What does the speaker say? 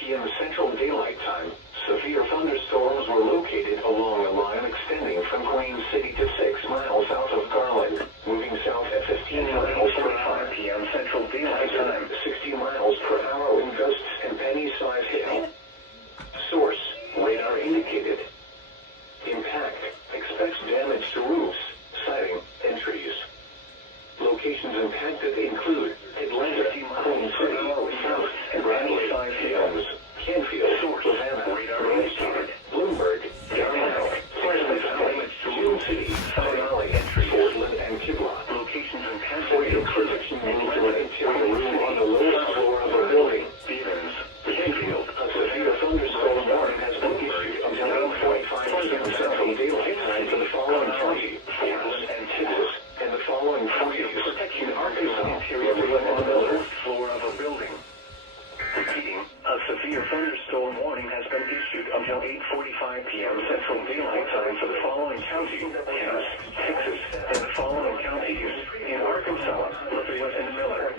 p.m. Central Daylight Time, severe thunderstorms were located along a line extending from Queen City to 6 miles south of Garland, moving south at 15 miles per hour. 5 p.m. Central Daylight Time, 60 miles per hour wind gusts and penny-sized hail. Source: radar indicated. Impact: expects damage to roofs, siding, and trees. Locations impacted include Atlanta, Queen City, South, Bradley, Jones, Canfield, Savannah, Wilmington, Bloomberg, Dartmouth, Pleasant Valley, Dune City, Sonali, Portland, and Kibla. Locations impacted for your protection, move to an interior room on the lowest floor of a building. Stevens, Canfield, a severe thunderstorm warning has been issued until 8:45 p.m. Central Daylight Time for the following county: Portland and Texas, and the following counties: in Arkansas, interior room on the lowest floor of a building. Repeating, a severe thunderstorm warning has been issued until 8:45 p.m. Central Daylight Time for the following counties: Texas, and the following counties: in Arkansas, Lafayette and Miller.